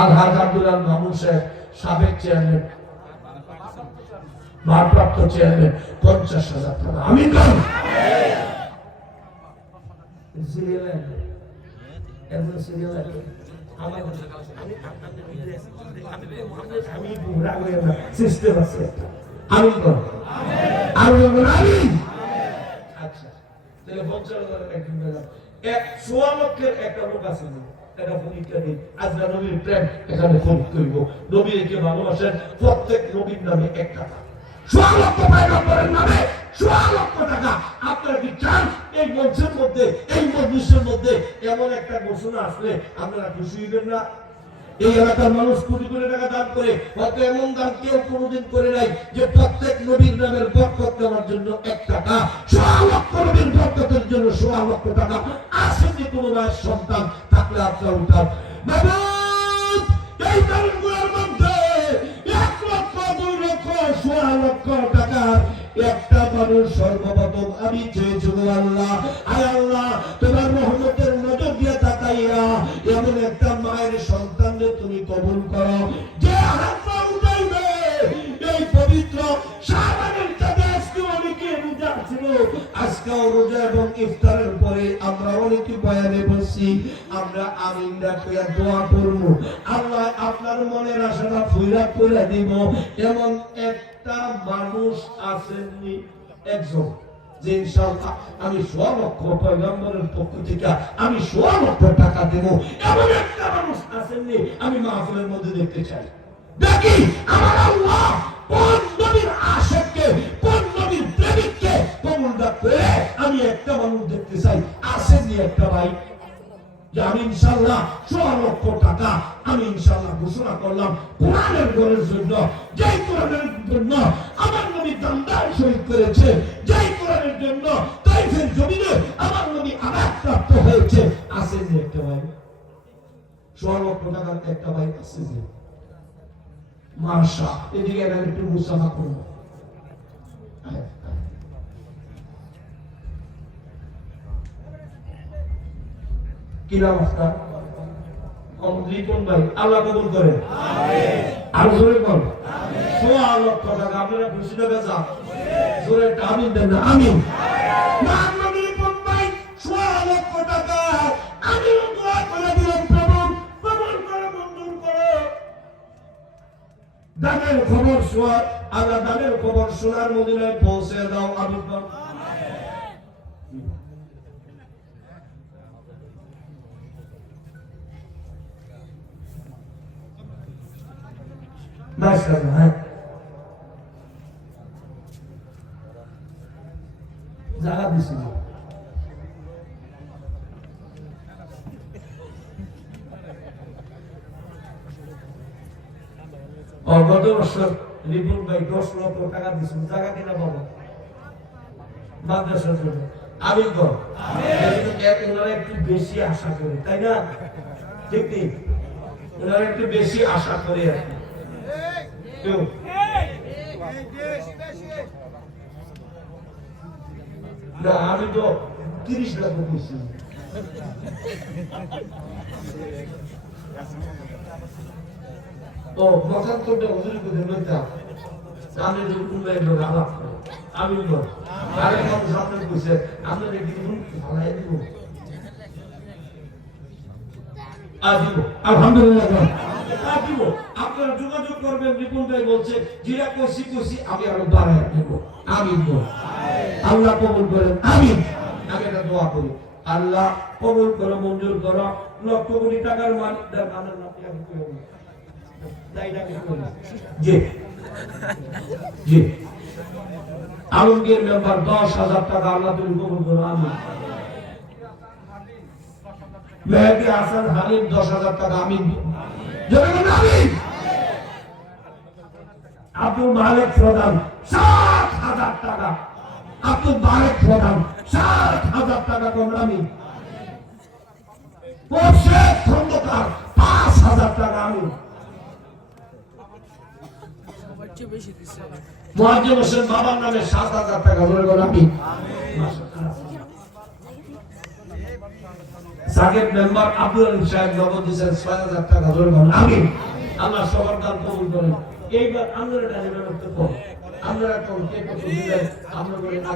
আলহাজ আব্দুল্লাহ মামুন সাহেব সাবেক চেয়ারম্যান, ভারপ্রাপ্ত চেয়ারম্যান, 50,000 টাকা। আমি সিস্টেম আছে, আমি আচ্ছা তাহলে 50,000 একজন এক 1.25 লক্ষের একটা লোক আছে, এটা পরীক্ষা দিন। আজকে নবীর প্রেম এখানে খরিদ করব, নবীকে ভালোবাসেন, প্রত্যেক নবীর নামে 1 টাকা, 1.25 লক্ষ পয়গম্বরের নামে 1.25 লক্ষ টাকা। আপনারা কি চান এই মঞ্চের মধ্যে, এই মজলিসের মধ্যে এমন একটা ঘোষণা আসলে আপনারা খুশি হইবেন না? এই এলাকার মানুষ কোটি কোটি টাকা দান করে, হয়তো এমন দান কেউ কোনোদিন করে নাই যে প্রত্যেক নবীর নামের বরকত দেওয়ার জন্য 1 টাকা, 1.25 লক্ষ নবীর বরকতের জন্য 1.25 লক্ষ টাকা। আসে যে কোনো মায়ের সন্তান থাকলে আপনার উঠান। এই দানগুলোর মধ্যে 1 লক্ষ, 2 লক্ষ, 1.25 লক্ষ টাকা একটা মানুষ সর্বপ্রথম আমি চেয়েছি, আল্লাহ, আয় আল্লাহ, তোমার রহমতের নজর দিয়ে তাকাইয়া এমন একটা মায়ের সন্তানকে তুমি কবুল করো যে হাত উঠাইবে এই পবিত্র শাবানের চাঁদে। আজকে অনেকে রোজা ছিল, আজকেও রোজা এবং ইফতারের পরে আমরা অনেকে বয়ানে বসছি, আমরা আমিন ডাকিয়া দোয়া করব, আল্লাহ আপনার মনের আশাটা পূরণ করে দিব। এমন একটা মানুষ আসেননি, একজন, যে ইনশাআল্লাহ আমি 1.25 লক্ষ পয়গম্বরের পক্ষ থেকে আমি 1.25 লক্ষ টাকা দেব, এমন একটা মানুষ আসেননি আমি মাহফিলের মধ্যে দেখতে চাই। দেখি আমার আল্লাহ কোন নবীর আশিককে, কোন নবীর প্রেমিককে কবুল করে আমি একটা মানুষ দেখতে চাই। আসেননি একটা ভাই যে আমি ইনশাআল্লাহ 1.25 লক্ষ টাকা আমি ইনশাআল্লাহ ঘোষণা করলাম কোরআনের ঘরের জন্য, যেই কোরআনের জন্য আমার নবী দামদার শহীদ করেছে, যেই কোরআনের জন্য তাইফের জমিনে আমার নবী আঘাত প্রাপ্ত হয়েছে। আছে যে একটা ভাই 1.25 লক্ষ টাকার একটা ভাই আছে যে মাশা, এদিকে একটু মুসাফা করবো। কি নাম আপনার? রিপন ভাই, আল্লাহ কবুল করেন। আর জোরে বল 1.25 লক্ষ টাকা। আপনারা খুশি না বেজা? জোরে একটা আমিন দেন না? আমিন। রিপন ভাই 1.25 লক্ষ টাকা আমি দোয়া করে দিলাম, প্রভু কবুল করে মঞ্জুর করো। দানের খবর শোয়া, আল্লাহ দানের খবর সোনার মদিনায় পৌঁছে দাও। আমিন। জায়গা দিছি গত বছর রিপন ভাই 10 লক্ষ টাকা দিয়েছিল জায়গা কিনা পাবো মাদ্রাসার জন্য। আমি ওনারা একটু বেশি আশা করি, তাই না? ঠিক নেই, ওনারা একটু বেশি আশা করে আর কি। না আমি তো 30 লক্ষ দিয়েছি। ও মতান্তরটা হুজুরি করে লইতাম, আমি যদি উন্নয়ন লোক আলাপ করে আমি আরেক মানুষ আপনার কইছে আপনার একদিন ভালাই দিব দিব আলহামদুলিল্লাহ দিব। আপনারা যোগাযোগ করবেন। রিপন ভাই বলছে জিরা কষি কষি আমি আরো বাড়াই দেব। আমিন বল। আল্লাহ কবুল করেন। আমিন। আমি একটা দোয়া করি, আল্লাহ কবুল করো, মঞ্জুর করো। লক্ষ কোটি টাকার মালিক দার নামের নাম কি হবে? জি জি আলমগীর মেম্বার 10,000 টাকা আল্লাহ তুমি কবুল করো। আমিন। মেহেদি হাসান হালিম 10,000 টাকা। আমিন। আমিন। আব্দুল মালিক প্রধান 7,000 টাকা। আব্দুল মালিক প্রধান 7,000 টাকা করেন। আমিন। খন্দকার 5,000 টাকা। আমিন। মুয়াজ্জিম হোসেন বাবার নামে 7,000 টাকা। বলে বল আমিন। সাকিব মেম্বার আব্দুল আলিম সাহেব নগদ দিয়েছেন ৬০০০ টাকা ধরে বলেন আমিন। আল্লাহ সবার দান কবুল করেন। এইবার আমরা ডালিমের করব, আমরা কোন কে কত দিবেন আমরা